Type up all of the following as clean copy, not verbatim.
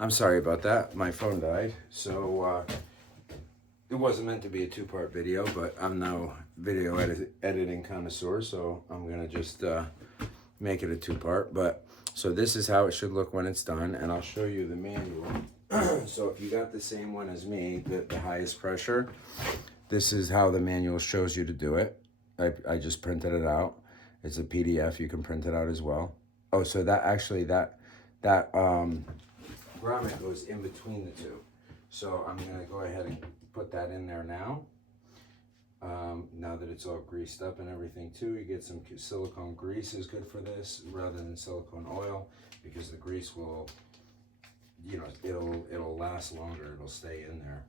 I'm sorry about that. My phone died. So it wasn't meant to be a two-part video, but I'm no video editing connoisseur, so I'm gonna just make it a two-part. But so this is how it should look when it's done, and I'll show you the manual. So if you got the same one as me, the highest pressure, this is how the manual shows you to do it. I just printed it out. It's a PDF. You can print it out as well. Oh, so that actually that grommet goes in between the two. So I'm gonna go ahead and put that in there now. Now that it's all greased up and everything too, you get some silicone grease is good for this rather than silicone oil, because the grease will, you know, it'll last longer, it'll stay in there.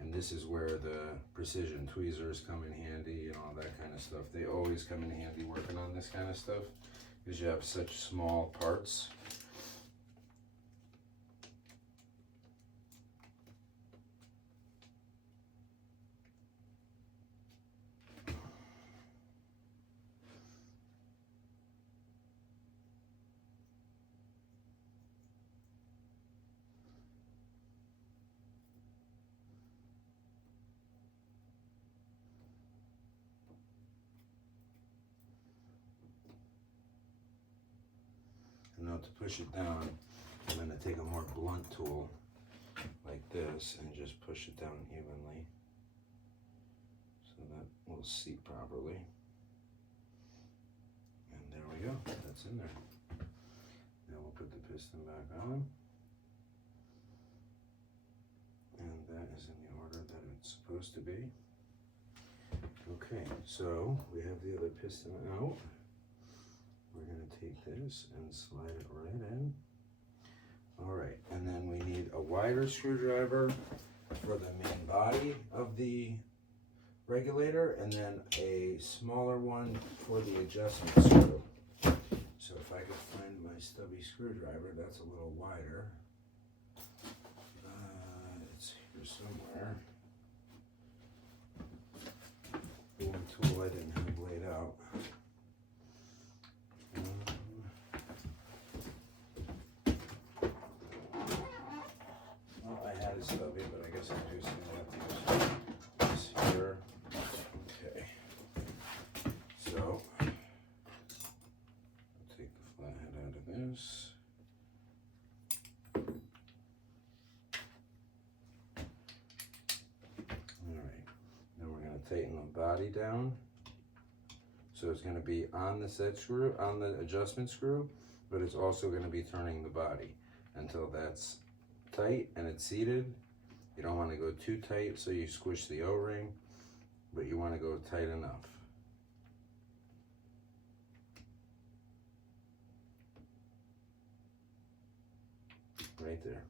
And this is where the precision tweezers come in handy and all that kind of stuff. They always come in handy working on this kind of stuff because you have such small parts. And now to push it down, I'm going to take a more blunt tool like this and just push it down evenly so that will seat properly. And there we go, that's in there. Now we'll put the piston back on. And that is in the order that it's supposed to be. Okay, so we have the other piston out. We're going to take this and slide it right in. All right, and then we need a wider screwdriver for the main body of the regulator, and then a smaller one for the adjustment screw. So if I could find my stubby screwdriver, that's a little wider. It's here somewhere. The one tool I didn't have laid out. Well, I had a stubby, but I guess I'm just gonna have to use this here. Okay. So I'll take the flathead out of this. Alright. Then we're gonna tighten the body down. So it's going to be on the set screw, on the adjustment screw, but it's also going to be turning the body until that's tight and it's seated. You don't want to go too tight so you squish the O-ring, but you want to go tight enough. Right there.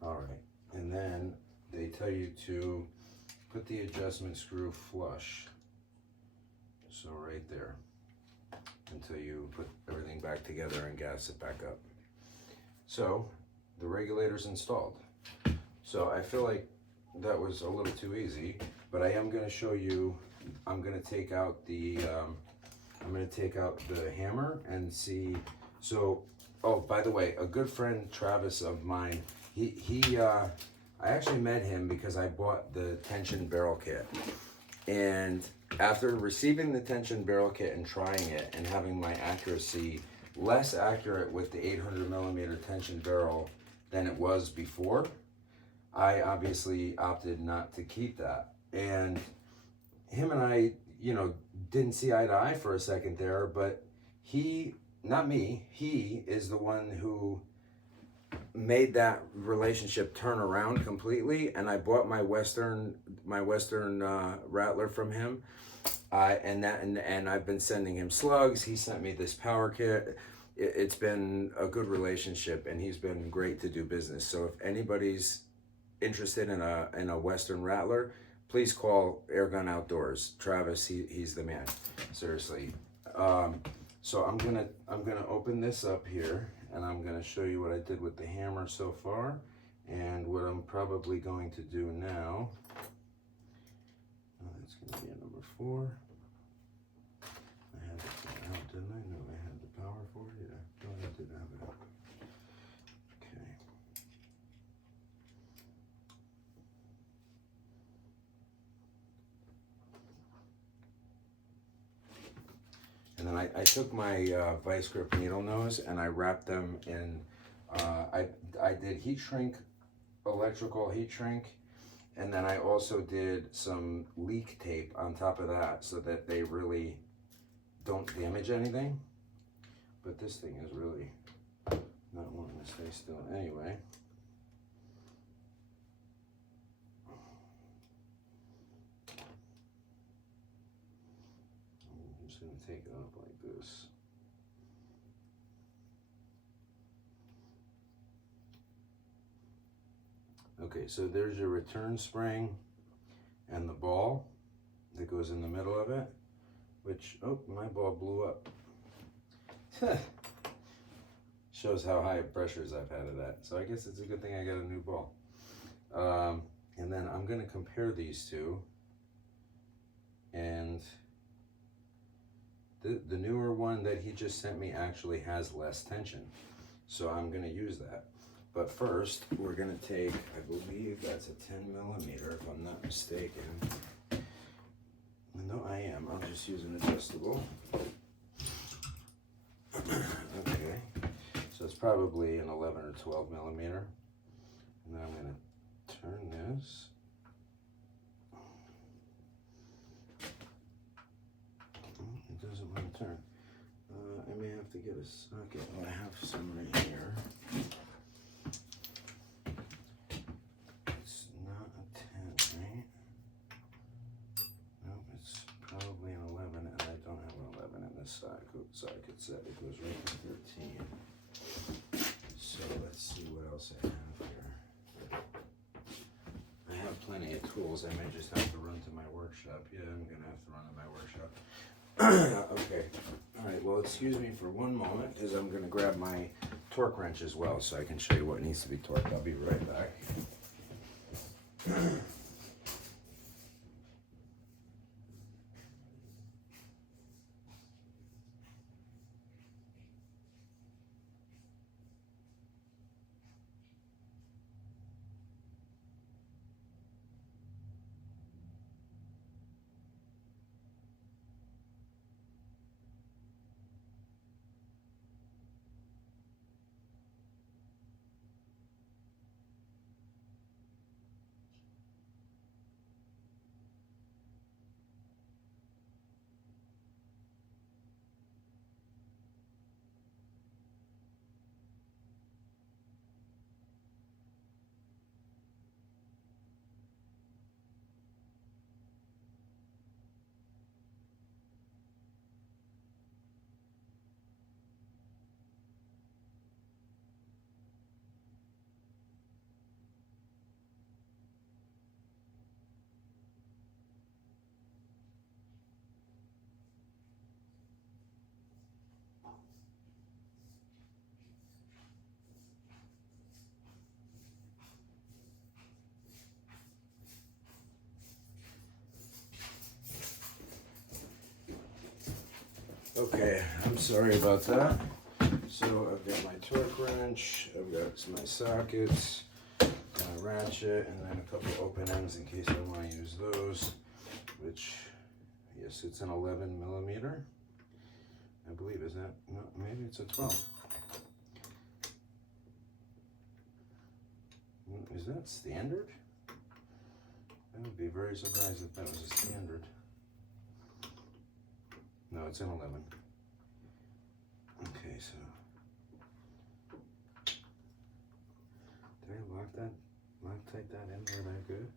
All right, and then they tell you to put the adjustment screw flush. So right there, until you put everything back together and gas it back up. So the regulator's installed. So I feel like that was a little too easy, but I am going to show you. I'm going to take out the hammer and see. So, oh, by the way, a good friend Travis of mine, I actually met him because I bought the tension barrel kit. And after receiving the tension barrel kit and trying it and having my accuracy less accurate with the 800 millimeter tension barrel than it was before, I obviously opted not to keep that. And him and I, you know, didn't see eye to eye for a second there, but he, not me, he is the one who made that relationship turn around completely. And I bought my Western Rattler from him, and I've been sending him slugs. He sent me this power kit. It's been a good relationship, and he's been great to do business. So if anybody's interested in a Western Rattler, please call Airgun Outdoors. Travis, he's the man. Seriously. So I'm gonna open this up here, and I'm gonna show you what I did with the hammer so far, and what I'm probably going to do now. That's gonna be a number 4. I had it out, didn't I? No, I had the power for it. Yeah, no, I did have it out. Okay. I took my vice grip needle nose and I wrapped them in, I did heat shrink, electrical heat shrink, and then I also did some leak tape on top of that so that they really don't damage anything. But this thing is really not wanting to stay still anyway. I'm just going to take it up like this. Okay, so there's your return spring and the ball that goes in the middle of it, which, oh, my ball blew up. Shows how high pressures I've had of that. So I guess it's a good thing I got a new ball. And then I'm going to compare these two. And the newer one that he just sent me actually has less tension. So I'm going to use that. But first, we're going to take, I believe that's a 10 millimeter, if I'm not mistaken. No, I am. I'll just use an adjustable. Okay. So it's probably an 11 or 12 millimeter. And then I'm going to turn this. It doesn't want to turn. I may have to get a socket. Oh, I have some right here. It's not a 10, right? No, it's probably an 11, and I don't have an 11 in this socket set. It goes right to 13. So let's see what else I have here. I have plenty of tools. I may just have to run to my workshop. Yeah, I'm going to have to run to my workshop. Okay. All right. Well, excuse me for one moment because I'm going to grab my torque wrench as well so I can show you what needs to be torqued. I'll be right back. Okay, I'm sorry about that. So I've got my torque wrench, I've got my sockets, my ratchet, and then a couple open ends in case I want to use those, which, yes, it's an 11 millimeter. I believe, is that, no, maybe it's a 12. Is that standard? I would be very surprised if that was a standard. No, it's an 11. Okay, so did I loctite that in there that good?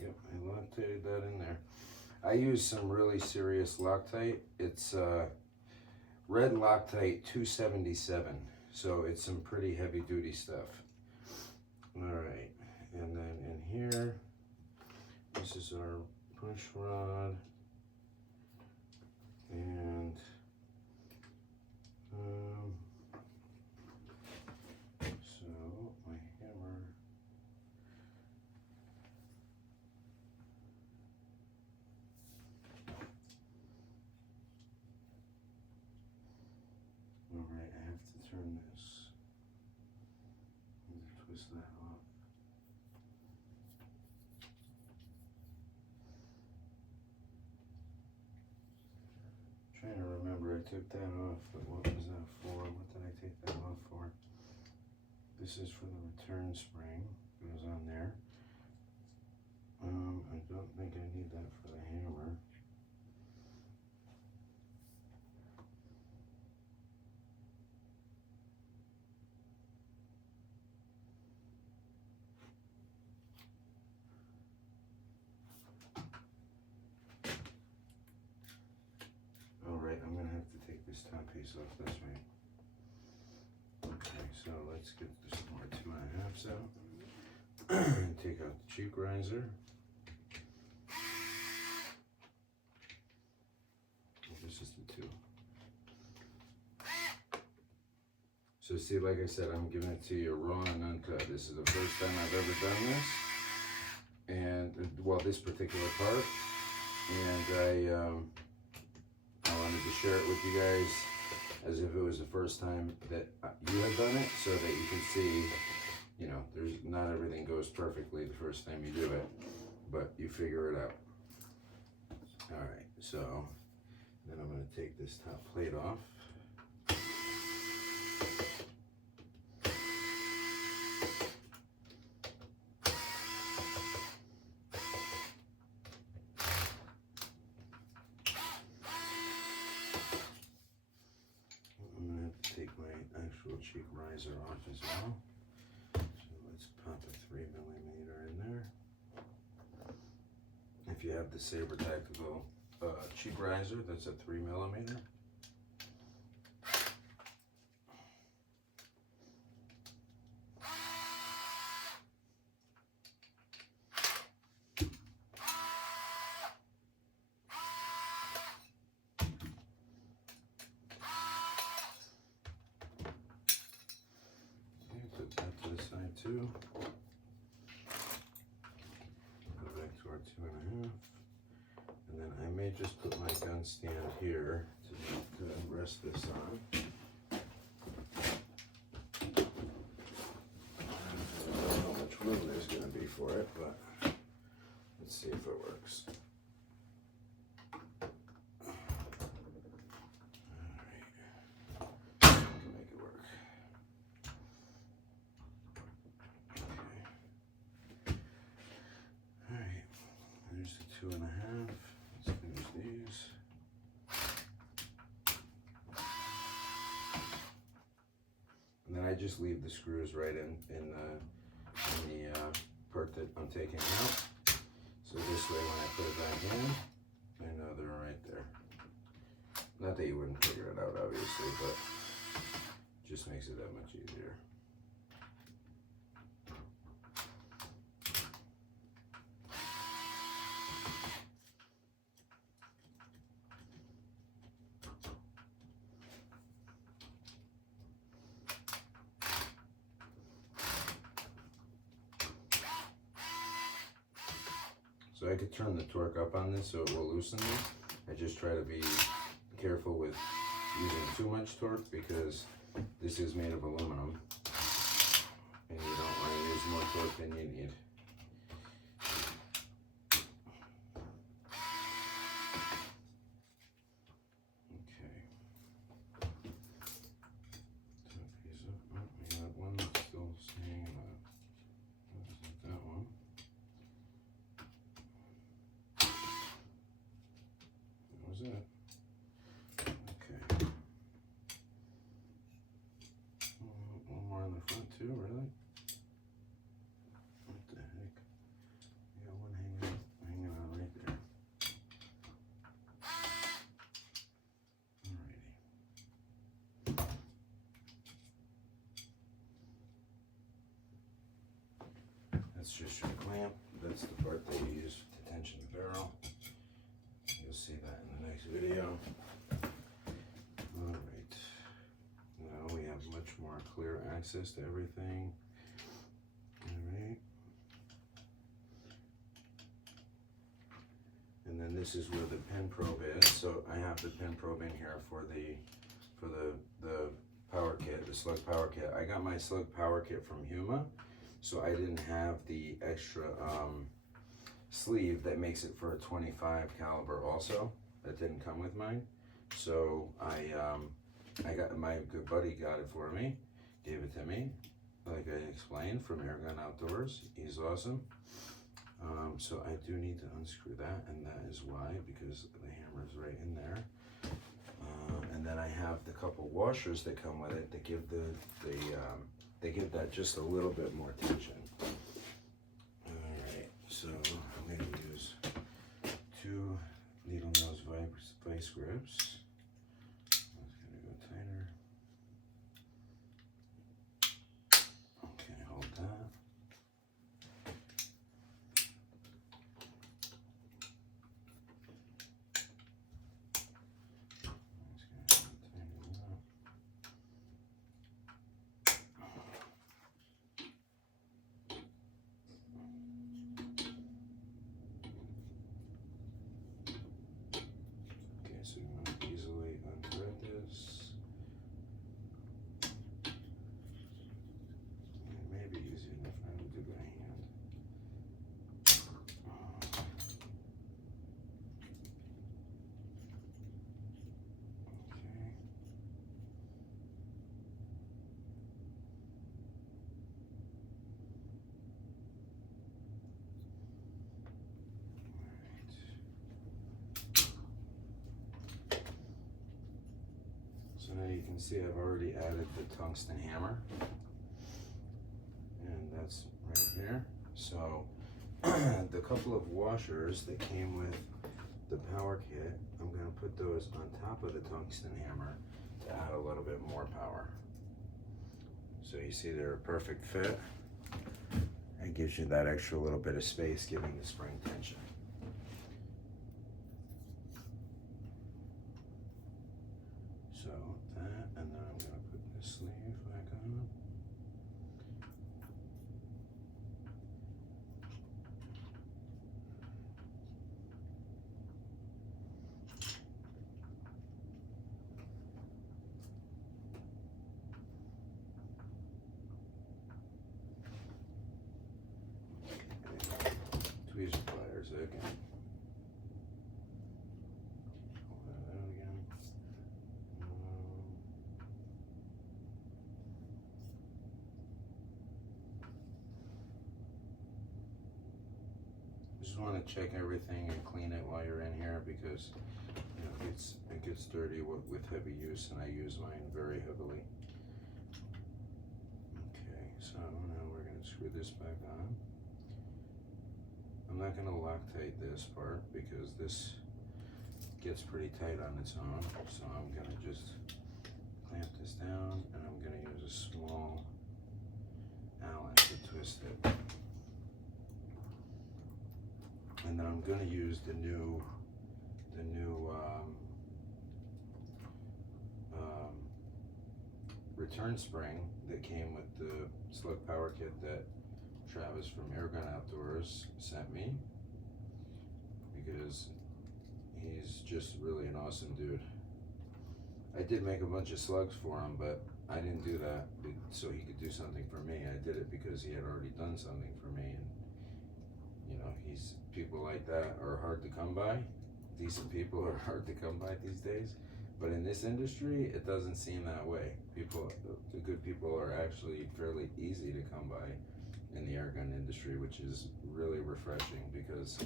Yep, I Loctite that in there. I use some really serious Loctite. It's red Loctite 277. So it's some pretty heavy duty stuff. All right, and then in here, this is our push rod, and so my hammer. All right, I have to turn this. I have to twist that off. Trying to remember, I took that off, but what was that for? What did I take that off for? This is for the return spring, goes on there. I don't think I need that for the hammer. Alright, I'm gonna have to take this top piece off this way. Okay, so let's get some more 2.5s out. Take out the cheek riser. This is the 2. So see, like I said, I'm giving it to you raw and uncut. This is the first time I've ever done this. And, well, this particular part. And I wanted to share it with you guys as if it was the first time that you had done it, so that you can see, you know, there's not everything goes perfectly the first time you do it, but you figure it out. All right, so then I'm going to take this top plate off. Cheek riser off as well. So let's pop a 3mm in there. If you have the Saber Tactical cheek riser, that's a 3mm. Too. Go back to our 2.5, and then I may just put my gun stand here to rest this on. I don't know how much room there's going to be for it, but let's see if it works. There's the 2.5. Let's finish these. And then I just leave the screws right in the part that I'm taking out. So this way, when I put it back in, I know they're right there. Not that you wouldn't figure it out, obviously, but it just makes it that much easier. So I could turn the torque up on this so it will loosen this. I just try to be careful with using too much torque because this is made of aluminum and you don't want to use more torque than you need. Okay. Top piece up. Oh, we got one that's still hanging on. That one. That was it. Okay. One more on the front too, really? What the heck? We got one hanging on right there. Alrighty. that's just your clamp. That's the part that you use to tension the barrel. You'll see that in the next video. All right. Now we have much more clear access to everything. All right. And then this is where the pin probe is. So I have the pin probe in here for the power kit, the slug power kit. I got my slug power kit from Huma, so I didn't have the extra sleeve that makes it for a 25 caliber also. That didn't come with mine. So I got, my good buddy got it for me, gave it to me, like I explained, from Airgun Outdoors. He's awesome. So I do need to unscrew that, and that is why, because the hammer is right in there. And then I have the couple washers that come with it that give they give that just a little bit more tension. All right, so I'm going to use 2 needle nose vice grips. That's going to go tighter. Okay, hold that. So you want to easily unthread this. It may be easy enough now to do by hand. So now you can see I've already added the tungsten hammer, and that's right here. So the couple of washers that came with the power kit, I'm going to put those on top of the tungsten hammer to add a little bit more power. So you see they're a perfect fit. It gives you that extra little bit of space, giving the spring tension. So that, and then I'm going to put this sleeve back on. Okay. Tweezer pliers again. Pull that out again. Just want to check everything and clean it while you're in here, because you know, it gets dirty with heavy use, and I use mine very heavily. Okay, so now we're going to screw this back on. I'm not going to Loctite this part because this gets pretty tight on its own, so I'm going to just clamp this down, and I'm going to use a small Allen to twist it. And then I'm going to use the new return spring that came with the slug power kit that Travis from Airgun Outdoors sent me, because he's just really an awesome dude. I did make a bunch of slugs for him, but I didn't do that so he could do something for me. I did it because he had already done something for me, and you know, people like that are hard to come by. Decent people are hard to come by these days. But in this industry, it doesn't seem that way. The good people are actually fairly easy to come by in the airgun industry, which is really refreshing, because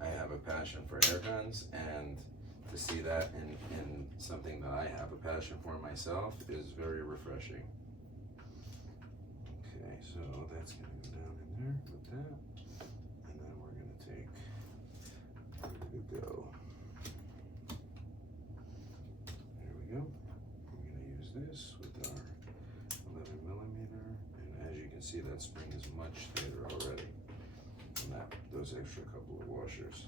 I have a passion for airguns, and to see that in something that I have a passion for myself is very refreshing. Okay, so that's going to go down in there with that. And then we're going to take, ready to go. There we go. We're going to use this with our 11mm, and as you can see, that spring is much tighter already. those extra couple of washers.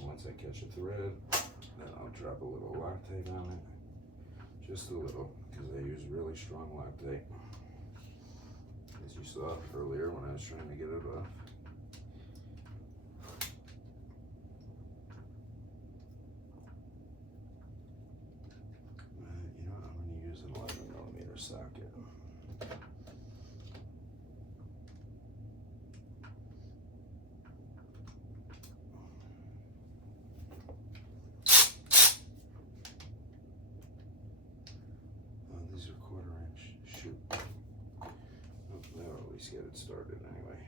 Once I catch a thread, then I'll drop a little Loctite on it, just a little, because I use really strong Loctite, as you saw earlier when I was trying to get it off. You know, I'm going to use an 11mm socket. Get it started anyway.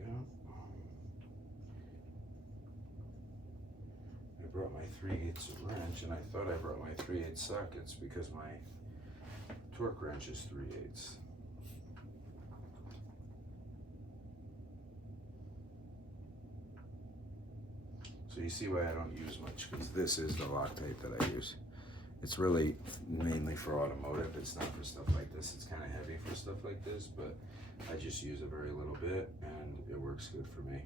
There we go. I brought my 3/8 wrench, and I thought I brought my 3/8 sockets because my torque wrench is 3/8. So you see why I don't use much, because this is the Loctite that I use. It's really mainly for automotive. It's not for stuff like this. It's kind of heavy for stuff like this, but I just use a very little bit and it works good for me.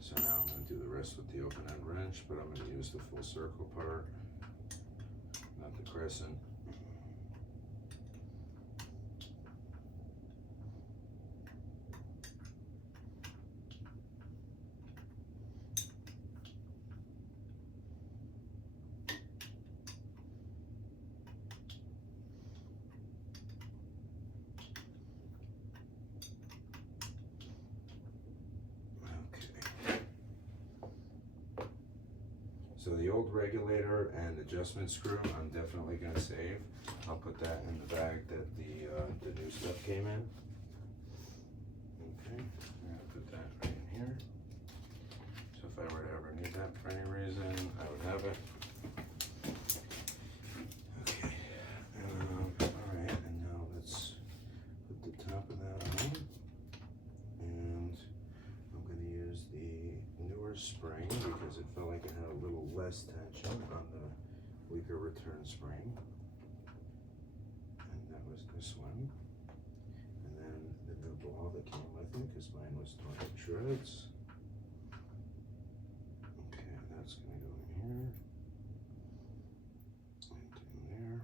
So now I'm going to do the rest with the open end wrench, but I'm going to use the full circle part, not the crescent. So the old regulator and adjustment screw, I'm definitely going to save. I'll put that in the bag that the new stuff came in. Okay, I'm going to put that right in here. So if I were to ever need that for any reason, I would have it. Okay, all right, and now let's put the top of that on. And I'm going to use the newer spring because it felt like it had a little less tension on the weaker return spring. And that was this one. And then the new ball that came with it, because mine was torn to shreds. Okay, that's going to go in here. And in there.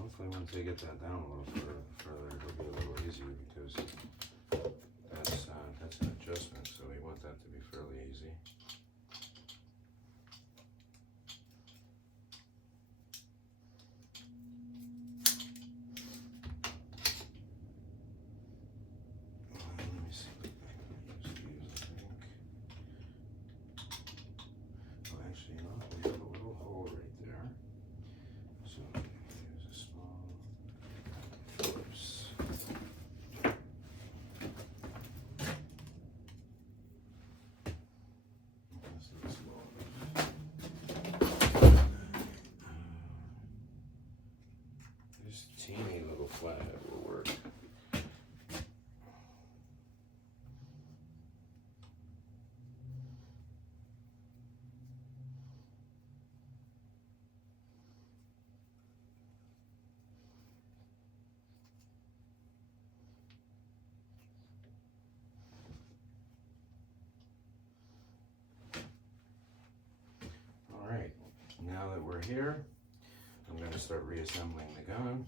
Hopefully once I get that down a little further, it'll be a little easier because that's an adjustment, so we want that to be fairly easy. Let me see what I can use, I think. Oh, actually, no, we have a little hole right there. So use a small force. This teeny little flathead will work. All right, now that we're here, I'm going to start reassembling the gun.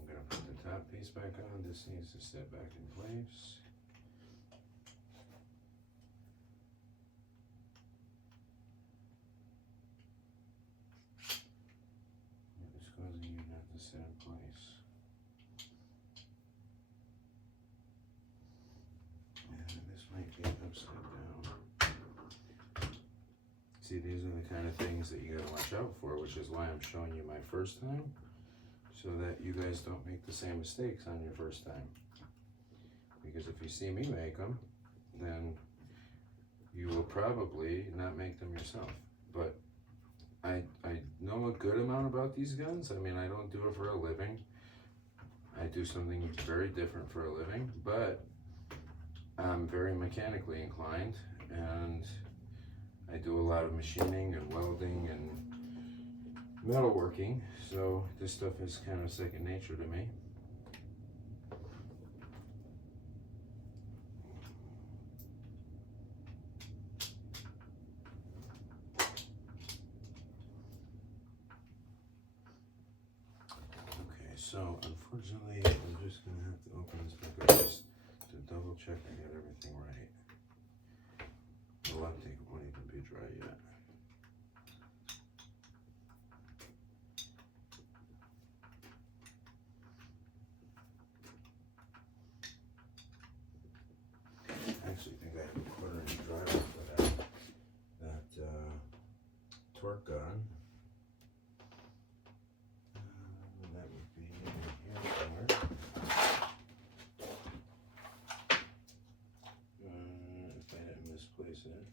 I'm going to put the top piece back on. This needs to sit back in place. It's causing you not to sit in place. And this might be upside down. See, these are the kind of things that you gotta watch out for, which is why I'm showing you my first time, so that you guys don't make the same mistakes on your first time. Because if you see me make them, then you will probably not make them yourself. But I know a good amount about these guns. I mean, I don't do it for a living. I do something very different for a living, but I'm very mechanically inclined, and I do a lot of machining and welding and metalworking, so this stuff is kind of second nature to me. Okay, so unfortunately, I'm just gonna have to open this back up just to double check I got everything right. The lactate won't even be dry yet. I actually think I have a 1/4 inch driver for that torque gun. That would be here somewhere. If I didn't misplace it,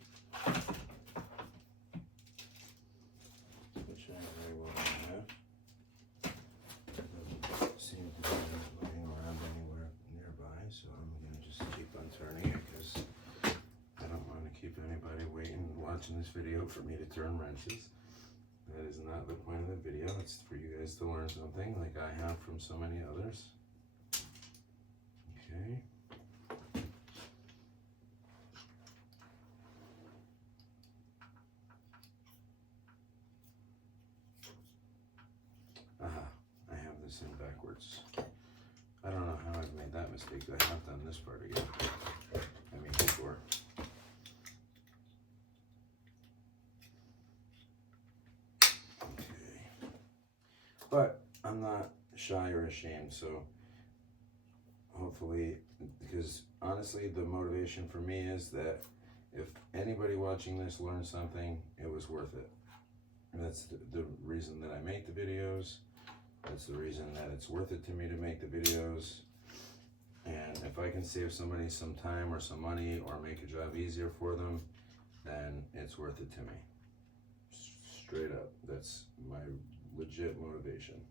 which I very well have. It doesn't seem to be laying around anywhere nearby, so I'm going to just keep on turning it because I don't want to keep anybody waiting watching this video for me to turn wrenches. That is not the point of the video. It's for you guys to learn something like I have from so many others. Okay. Aha, I have this in backwards. I don't know how I've made that mistake. I have done this part again. I mean, before. Okay. But I'm not shy or ashamed, so hopefully, because honestly, the motivation for me is that if anybody watching this learned something, it was worth it. And that's the reason that I make the videos. That's the reason that it's worth it to me to make the videos. And if I can save somebody some time or some money or make a job easier for them, then it's worth it to me. Straight up. That's my legit motivation.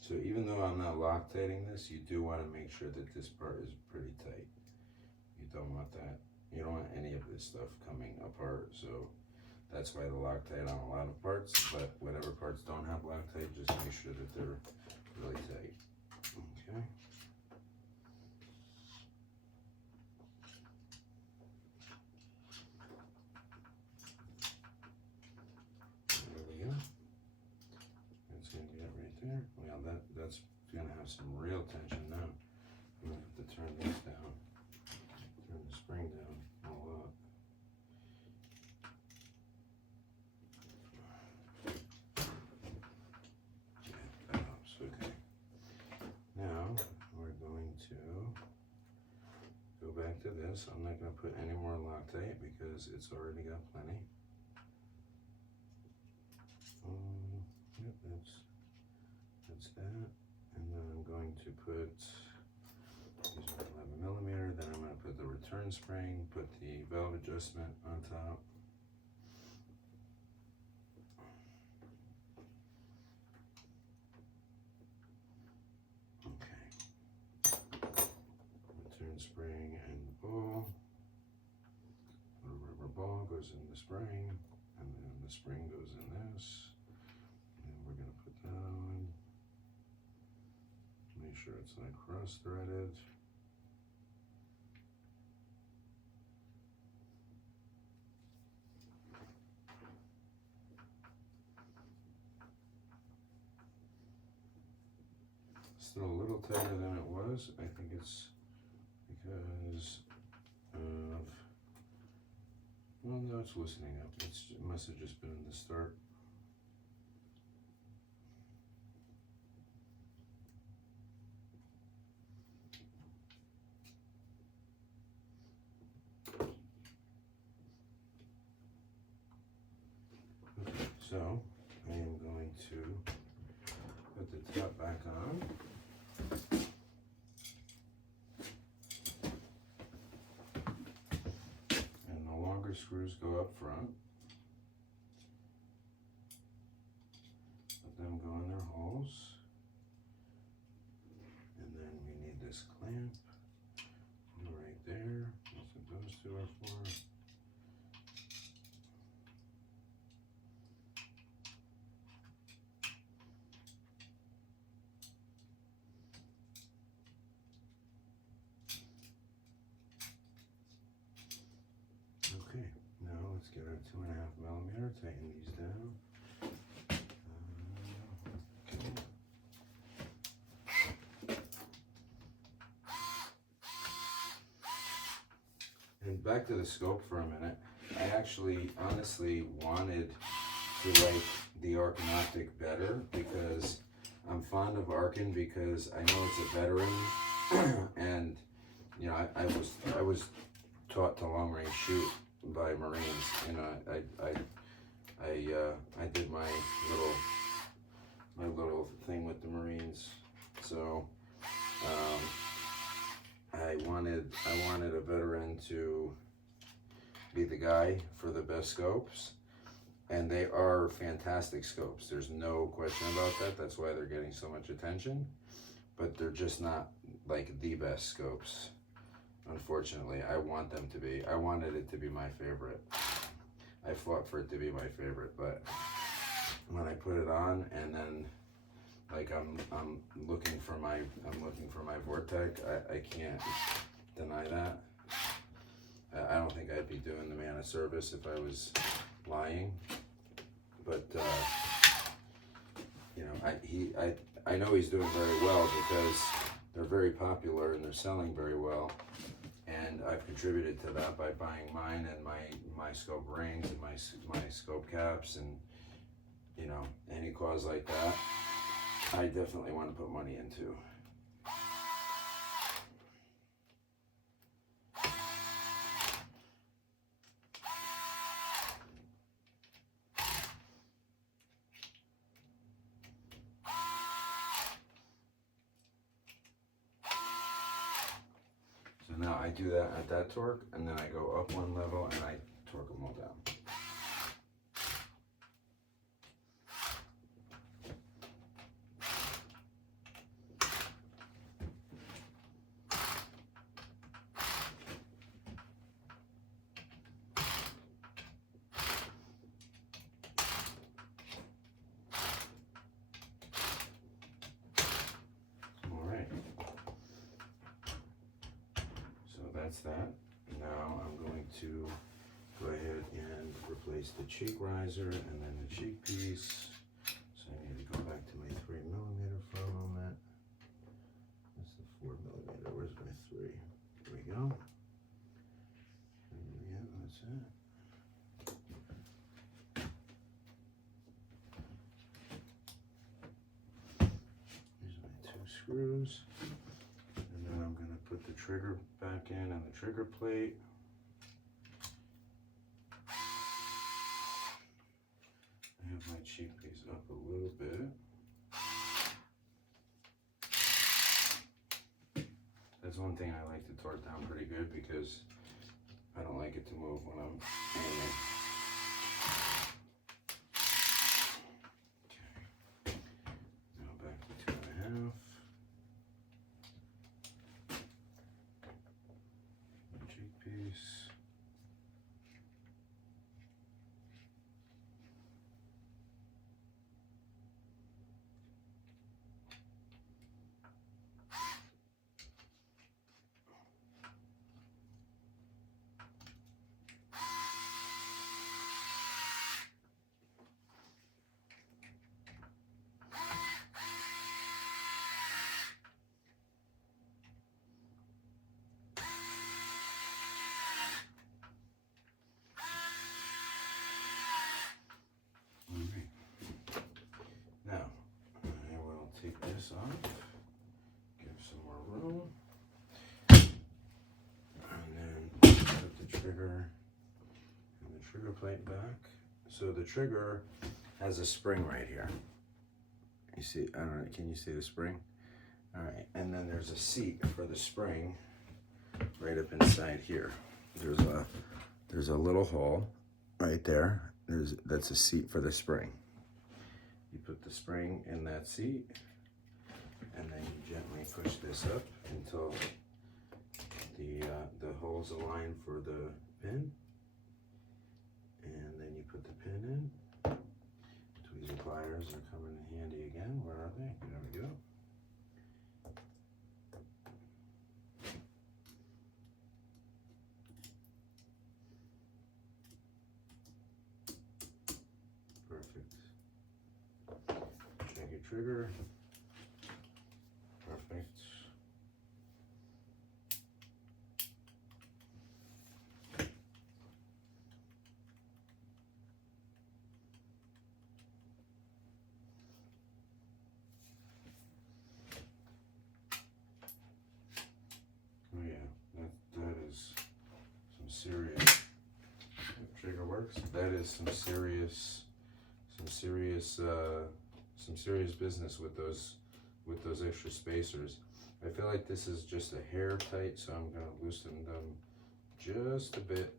So even though I'm not Loctiting this, you do want to make sure that this part is pretty tight. You don't want that. You don't want any of this stuff coming apart. So that's why the Loctite on a lot of parts, but whatever parts don't have Loctite, just make sure that they're really tight. Okay. There we go. It's going to get right there. Well, that's going to have some real tension now. I'm going to have to turn this down, turn the spring down a lot. Yeah, that helps. Okay. Now we're going to go back to this. I'm not going to put any more Loctite because it's already got plenty. Yep, that's that. And then I'm going to put, these are 11mm, then I'm going to put the return spring, put the valve adjustment on top. Okay. Return spring and the ball. The rubber ball goes in the spring, and then the spring goes in this. And we're going to put that on. Make sure it's not cross-threaded. Still a little tighter than it was. I think it's because of, well, no, it's loosening up. It must have just been in the start. Okay, so I am going to put the top back on. And the longer screws go up front. Let them go in their holes. And then we need this clamp right there. That's what those two are for. Okay, now let's get our 2.5 millimeter, tighten these down. And back to the scope for a minute. I actually honestly wanted to like the Arkin Optic better because I'm fond of Arkin because I know it's a veteran and you know I was taught to long range shoot by Marines. You know, I did my little thing with the Marines. So I wanted a veteran to be the guy for the best scopes, and they are fantastic scopes. There's no question about that. That's why they're getting so much attention, but they're just not like the best scopes. Unfortunately, I want them to be. I wanted it to be my favorite. I fought for it to be my favorite, but when I put it on and then like I'm looking for my Vortex, I can't deny that. I don't think I'd be doing the man a service if I was lying, but you know, I know he's doing very well because they're very popular and they're selling very well. And I've contributed to that by buying mine and my scope rings and my scope caps, and you know, any cause like that, I definitely want to put money into. So now I do that at that torque, and then I go up one level and I torque them all down. That's that. Now I'm going to go ahead and replace the cheek riser and then the cheek piece. So I need to go back to my 3 millimeter for a moment. That's the 4 millimeter. Where's my 3? There we go. Yeah, that's it. Here's my 2 screws. And then I'm going to put the trigger back in and the trigger plate. I have my cheek piece up a little bit. That's one thing I like to torque down pretty good because I don't like it to move when I'm aiming. Okay. Now back to 2.5. Piece. trigger and the trigger plate back. So the trigger has a spring right here. You see, I don't know, can you see the spring? All right, and then there's a seat for the spring right up inside here. There's a little hole right there. That's a seat for the spring. You put the spring in that seat, and then you gently push this up until the holes align for the pin, and then you put the pin in. Tweezer pliers are coming in handy again. Where are they? There we go. Perfect. Check your trigger. Perfect. Oh yeah, that is some serious. Trigger works. That is some serious business with those extra spacers. I feel like this is just a hair tight, so I'm gonna loosen them just a bit,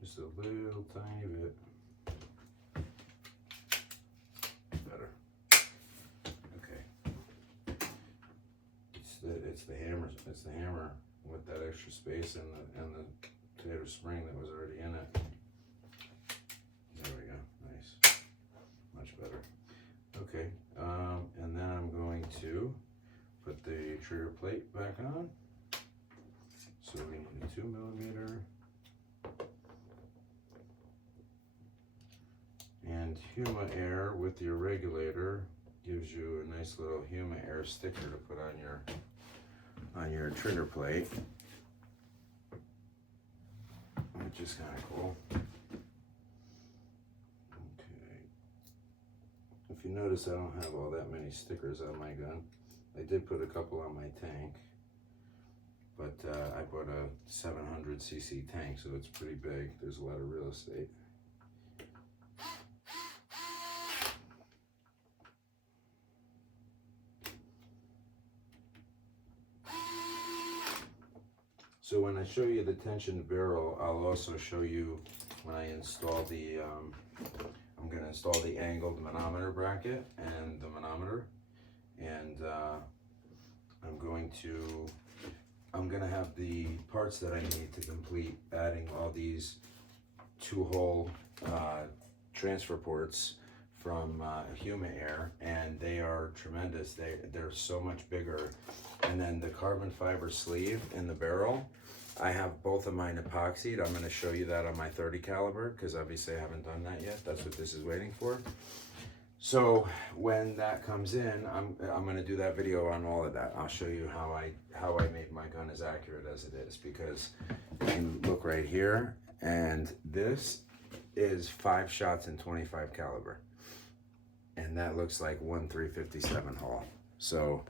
just a little tiny bit. Better. Okay. It's the hammer. It's the hammer with that extra space and the potato spring that was already in it. There we go. Nice. Much better. Okay. And then I'm going to put the trigger plate back on. So we need a 2mm. And Huma Air with your regulator gives you a nice little Huma Air sticker to put on your trigger plate, which is kind of cool. Okay. If you notice, I don't have all that many stickers on my gun. I did put a couple on my tank, but I bought a 700cc tank, so it's pretty big. There's a lot of real estate. So when I show you the tension barrel, I'll also show you when I install the, I'm going to install the angled manometer bracket and the manometer. And I'm going to have the parts that I need to complete adding all these 2-hole transfer ports from Huma Air, and they are tremendous. They're so much bigger. And then the carbon fiber sleeve in the barrel, I have both of mine epoxied. I'm going to show you that on my 30 caliber because obviously I haven't done that yet. That's what this is waiting for. So when that comes in, I'm going to do that video on all of that. I'll show you how I made my gun as accurate as it is, because you look right here, and this is 5 shots in 25 caliber, and that looks like 1 357 Hall. So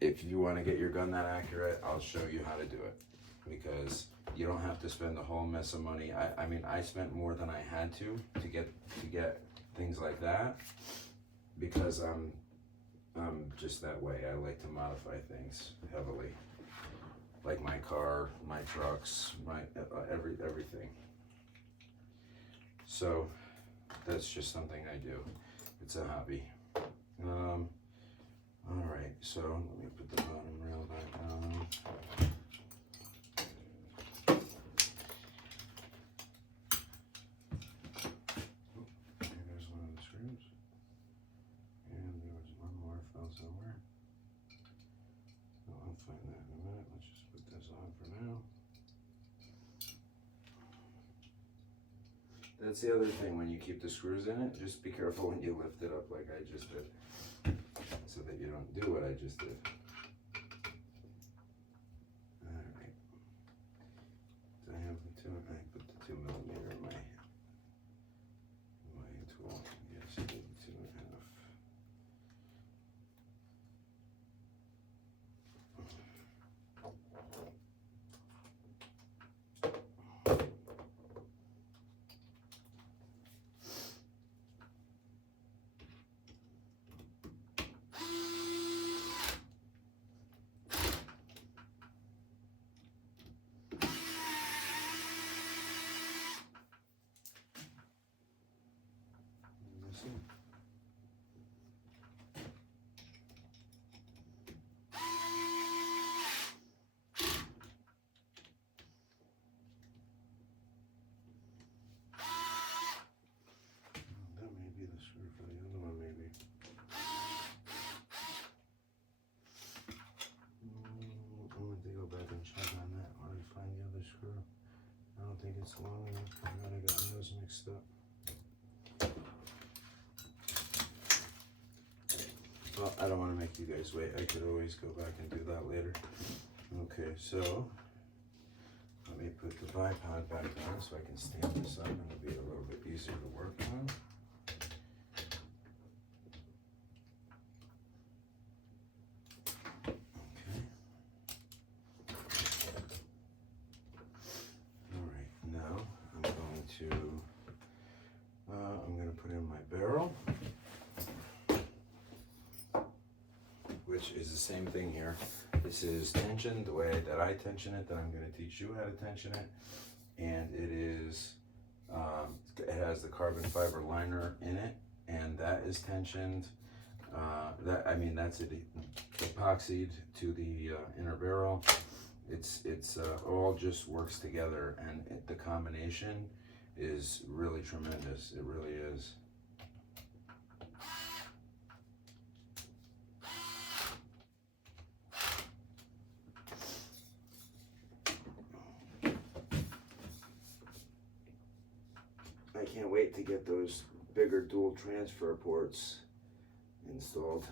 if you want to get your gun that accurate, I'll show you how to do it, because you don't have to spend a whole mess of money. I mean, I spent more than I had to get things like that, because I'm just that way. I like to modify things heavily, like my car, my trucks, my everything. So that's just something I do. It's a hobby. All right, so let me put the bottom rail back on. There's one of the screws. And there was one more fell somewhere. I'll find that in a minute. Let's just put this on for now. That's the other thing, when you keep the screws in it, just be careful when you lift it up like I just did, so that you don't do what I just did. Alright. I put the 2mm in my tool. Yes, I did 2.5. That's long enough. I might have gotten those mixed up. Well, I don't want to make you guys wait. I could always go back and do that later. Okay, so let me put the bipod back on so I can stand this up and it'll be a little bit easier to work on. Okay. All right, now I'm going to put in my barrel, which is the same thing here. This is tension, the way that I tension it, that I'm going to teach you how to tension it. And it is, it has the carbon fiber liner in it, and that is tensioned. That's it, epoxied to the inner barrel. It's all just works together, and the combination is really tremendous. It really is. I can't wait to get those bigger dual transfer ports installed.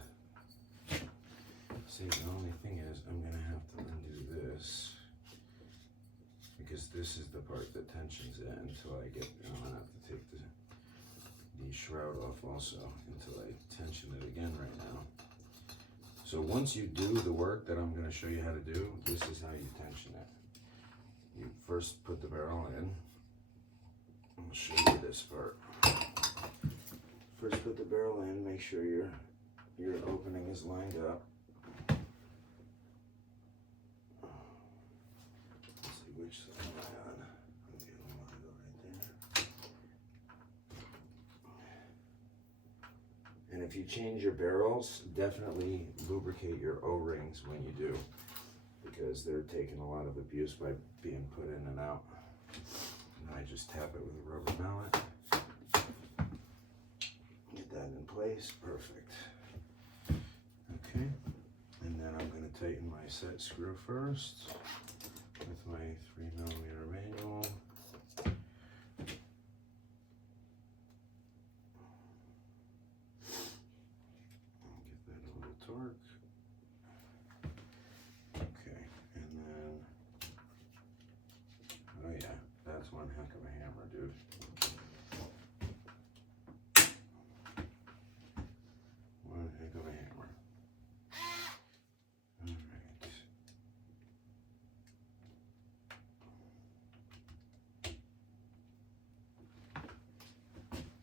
See, the only thing is I'm gonna have to undo this because this is the part that tensions it until I get, I'm gonna have to take the shroud off also until I tension it again right now. So once you do the work that I'm gonna show you how to do, this is how you tension it. You first put the barrel in. I'll show you this part. First put the barrel in, make sure your opening is lined up. Let's see, which side am I on? I'm getting one to go right there. And if you change your barrels, definitely lubricate your O-rings when you do, because they're taking a lot of abuse by being put in and out. I just tap it with a rubber mallet. Get that in place, perfect. Okay, and then I'm going to tighten my set screw first with my 3mm manual. Get that a little torque. Okay, and then, oh yeah. That's one heck of a hammer, dude. One heck of a hammer.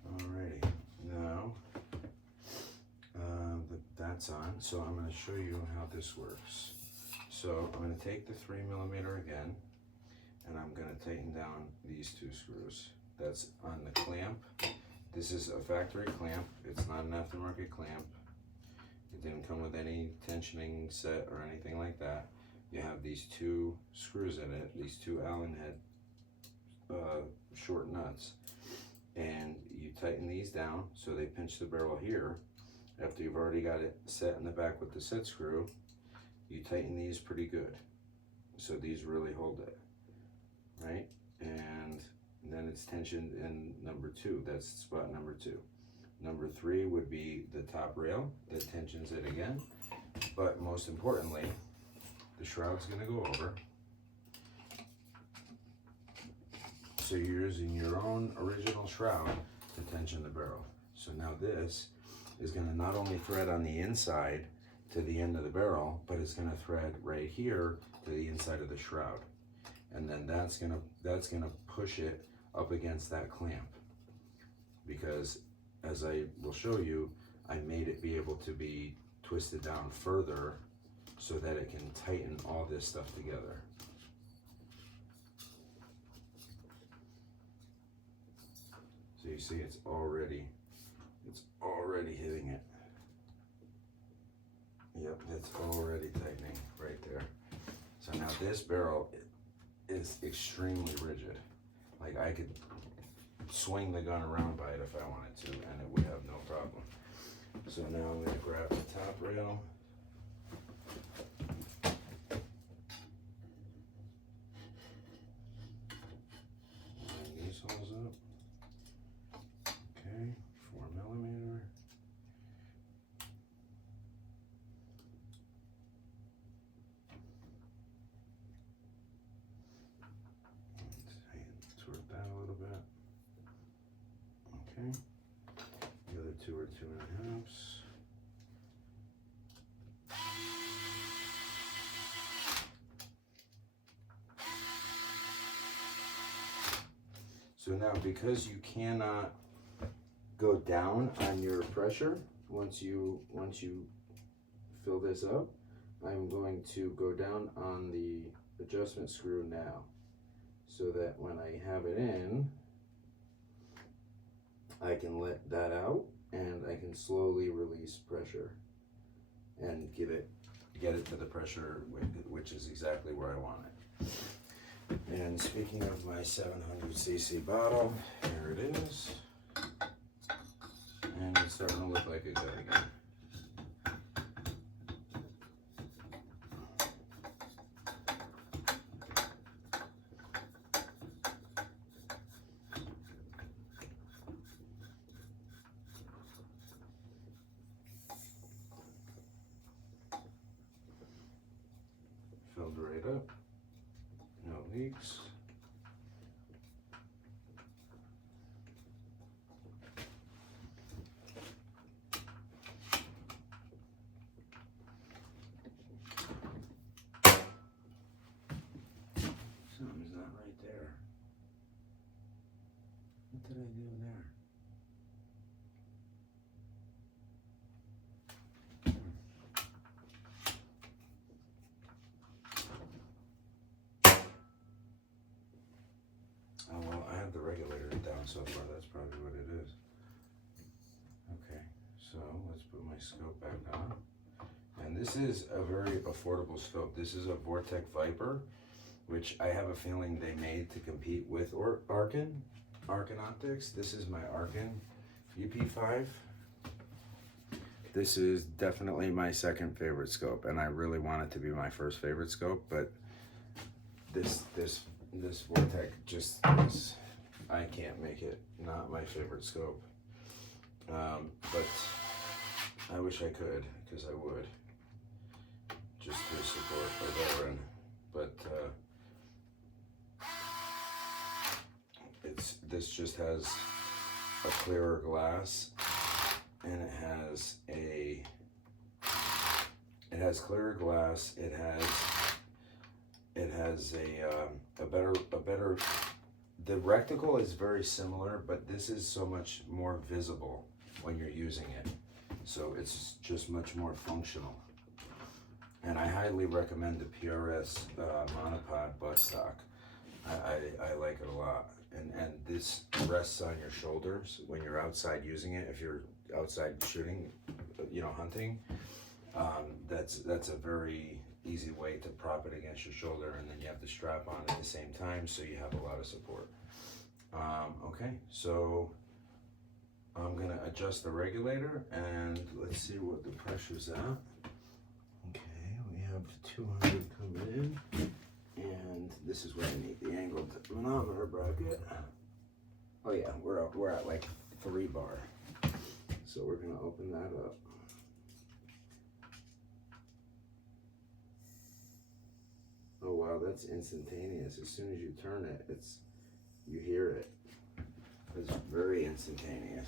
All right. Alrighty. Now, that's on. So I'm going to show you how this works. So I'm going to take the 3mm again, and I'm going to tighten down these two screws. That's on the clamp. This is a factory clamp. It's not an aftermarket clamp. It didn't come with any tensioning set or anything like that. You have these two screws in it, these two Allen head short nuts, and you tighten these down so they pinch the barrel here. After you've already got it set in the back with the set screw, you tighten these pretty good so these really hold it. Right, and then it's tensioned in number 2. That's spot number 2. Number 3 would be the top rail that tensions it again, but most importantly, the shroud's going to go over. So you're using your own original shroud to tension the barrel. So now this is going to not only thread on the inside to the end of the barrel, but it's going to thread right here to the inside of the shroud. And then that's gonna push it up against that clamp, because as I will show you, I made it be able to be twisted down further so that it can tighten all this stuff together. So you see it's already hitting it. Yep, it's already tightening right there. So now this barrel is extremely rigid. Like I could swing the gun around by it if I wanted to, and it would have no problem. So now I'm going to grab the top rail. holes up. Okay, 4mm. Toward that a little bit. Okay. The other two are 2.5s. So now, because you cannot go down on your pressure once you fill this up, I'm going to go down on the adjustment screw now, so that when I have it in, I can let that out and I can slowly release pressure and get it to the pressure which is exactly where I want it. And speaking of my 700cc bottle, here it is. And it's starting to look like a gun again. Filled right up. No leaks. Something's not right there. What did I do there? Oh, well, I have the regulator down so far. That's probably what it is. Okay, so let's put my scope back on. And this is a very affordable scope. This is a Vortec Viper, which I have a feeling they made to compete with Arkin Optics. This is my Arkin UP5. This is definitely my second favorite scope, and I really want it to be my first favorite scope, but this Vortec just is, I can't make it not my favorite scope. But I wish I could, because I would, just to support a veteran. But this just has a clearer glass, and it has clearer glass. It has a better. The reticle is very similar, but this is so much more visible when you're using it. So it's just much more functional. And I highly recommend the PRS monopod buttstock. I like it a lot. And this rests on your shoulders when you're outside using it. If you're outside shooting, hunting, that's a very easy way to prop it against your shoulder, and then you have the strap on at the same time, so you have a lot of support. Okay, so I'm gonna adjust the regulator, and let's see what the pressure's at. Okay, we have 200 coming in, and this is where I need the angled manometer bracket. Oh yeah, we're at like 3 bar. So we're gonna open that up. Oh wow, that's instantaneous. As soon as you turn it, you hear it. It's very instantaneous.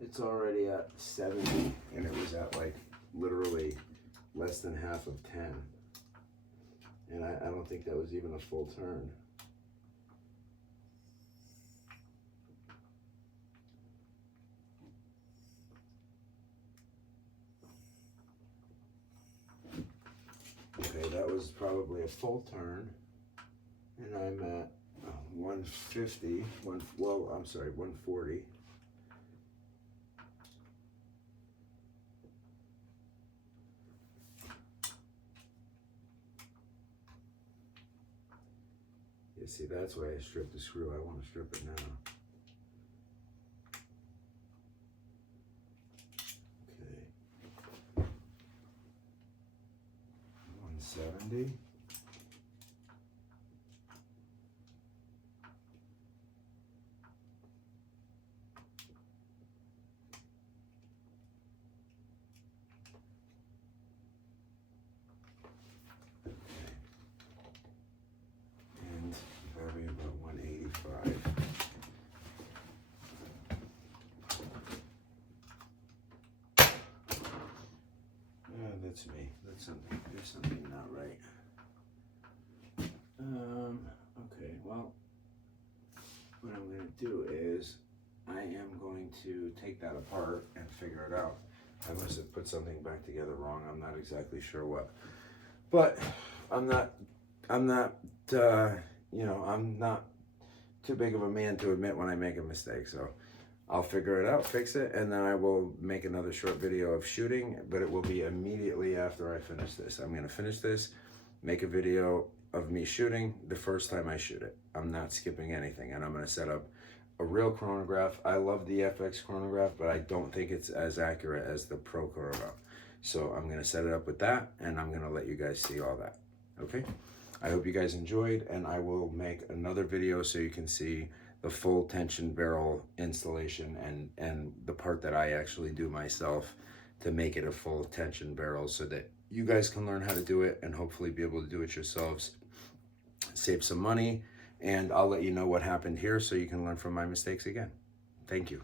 It's already at 70, and it was at like literally less than half of 10. And I don't think that was even a full turn. Okay, that was probably a full turn, and I'm at 150, 140. You see, that's why I stripped the screw. I want to strip it now. Okay. 170. that's me. That's something, there's something not right. Okay, well, what I'm gonna do is I am going to take that apart and figure it out. I must have put something back together wrong. I'm not exactly sure what, but I'm not, you know, I'm not too big of a man to admit when I make a mistake. So I'll figure it out, fix it, and then I will make another short video of shooting, but it will be immediately after I finish this. I'm gonna finish this, make a video of me shooting the first time I shoot it. I'm not skipping anything, and I'm gonna set up a real chronograph. I love the FX chronograph, but I don't think it's as accurate as the Pro chronograph. So I'm gonna set it up with that, and I'm gonna let you guys see all that, okay? I hope you guys enjoyed, and I will make another video so you can see the full tension barrel installation and the part that I actually do myself to make it a full tension barrel so that you guys can learn how to do it and hopefully be able to do it yourselves, save some money, and I'll let you know what happened here so you can learn from my mistakes again. Thank you.